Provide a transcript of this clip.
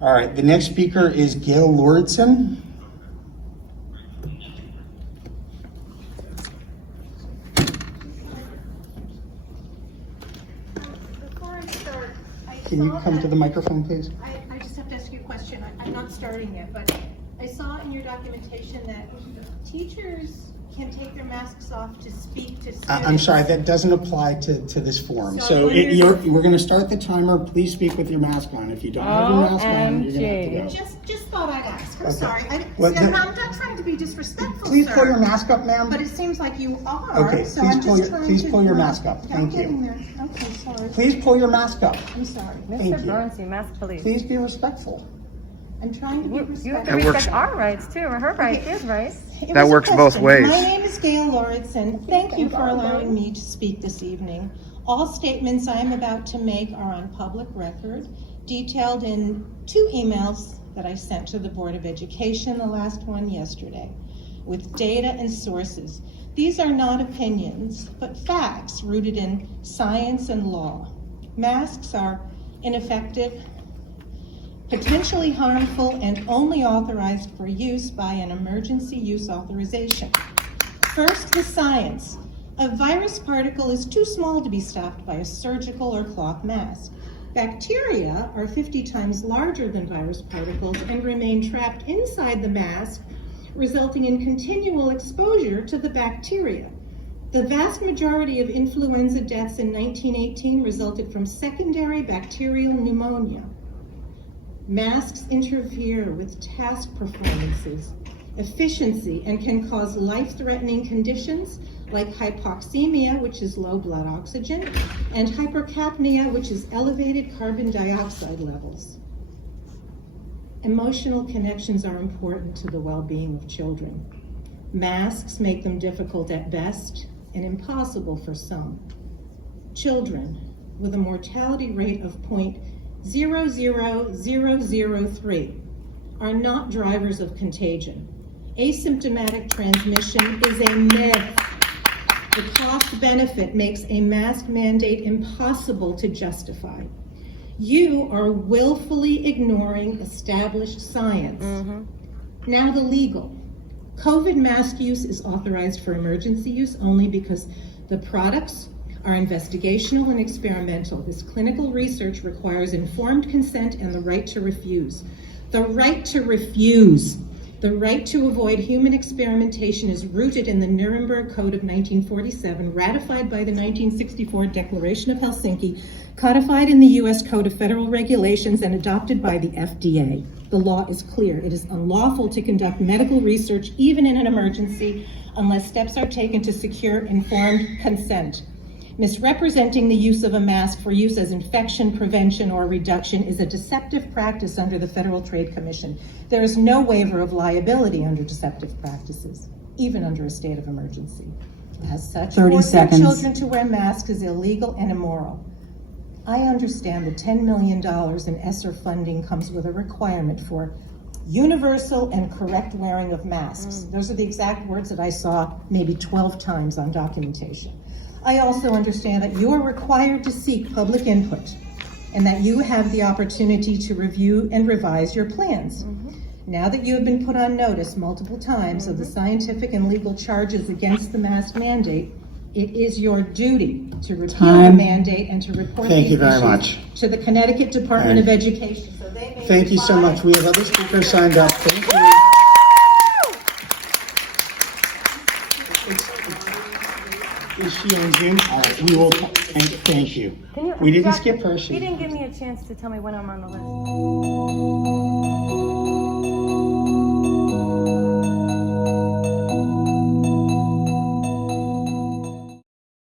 All right, the next speaker is Gail Lordson. Before I start, Can you come to the microphone, please? I just have to ask you a question. I'm not starting yet, but I saw in your documentation that teachers can take their masks off to speak to students. I'm sorry, that doesn't apply to this forum. So So we're going to start the timer. Please speak with your mask on. If you don't have your mask on, you're going to have to go. Just thought I'd ask. I'm Okay. sorry. Well, I'm not trying to be disrespectful, Please sir. pull your mask up, ma'am. But it seems like you are. Okay, so please I'm pull just your- trying please to- pull your mask up. I'm Thank you. getting there. Okay, sorry. Please pull your mask up. I'm sorry. Thank Mr. you. Bernstein, mask police. Please be respectful. I'm trying to be You have respectful. to That works. respect our rights too, or her rights, his rights. It That was a works both question. ways. My name is Gail Lordson. Thank you for allowing me to speak this evening. All statements I am about to make are on public record, detailed in 2 emails that I sent to the Board of Education, the last one yesterday, with data and sources. These are not opinions, but facts rooted in science and law. Masks are ineffective, potentially harmful, and only authorized for use by an emergency use authorization. First, the science. A virus particle is too small to be stopped by a surgical or cloth mask. Bacteria are 50 times larger than virus particles and remain trapped inside the mask, resulting in continual exposure to the bacteria. The vast majority of influenza deaths in 1918 resulted from secondary bacterial pneumonia. Masks interfere with task performances, efficiency, and can cause life-threatening conditions like hypoxemia, which is low blood oxygen, and hypercapnia, which is elevated carbon dioxide levels. Emotional connections are important to the well-being of children. Masks make them difficult at best and impossible for some. Children with a mortality rate of 0.00003 are not drivers of contagion. Asymptomatic transmission is a myth. The cost benefit makes a mask mandate impossible to justify. You are willfully ignoring established science. Now the legal. COVID mask use is authorized for emergency use only because the products are investigational and experimental. This clinical research requires informed consent and the right to refuse. The right to refuse. The right to avoid human experimentation is rooted in the Nuremberg Code of 1947, ratified by the 1964 Declaration of Helsinki, codified in the U.S. Code of Federal Regulations, and adopted by the FDA. The law is clear. It is unlawful to conduct medical research, even in an emergency, unless steps are taken to secure informed consent. Misrepresenting the use of a mask for use as infection prevention or reduction is a deceptive practice under the Federal Trade Commission. There is no waiver of liability under deceptive practices, even under a state of emergency. As such, 30 forcing seconds. children to wear masks is illegal and immoral. I understand that $10 million in ESSER funding comes with a requirement for universal and correct wearing of masks. Those are the exact words that I saw maybe 12 times on documentation. I also understand that you are required to seek public input and that you have the opportunity to review and revise your plans. Now that you have been put on notice multiple times of the scientific and legal charges against the mask mandate, it is your duty to repeal the mandate and to report Thank these you very issues much. to the Connecticut Department of Education. So they may Thank you so reply. much. We have other speakers signed up. Thank you. Is she on Zoom? All right, we will, thank you. We didn't skip her. You didn't give me a chance to tell me when I'm on the list.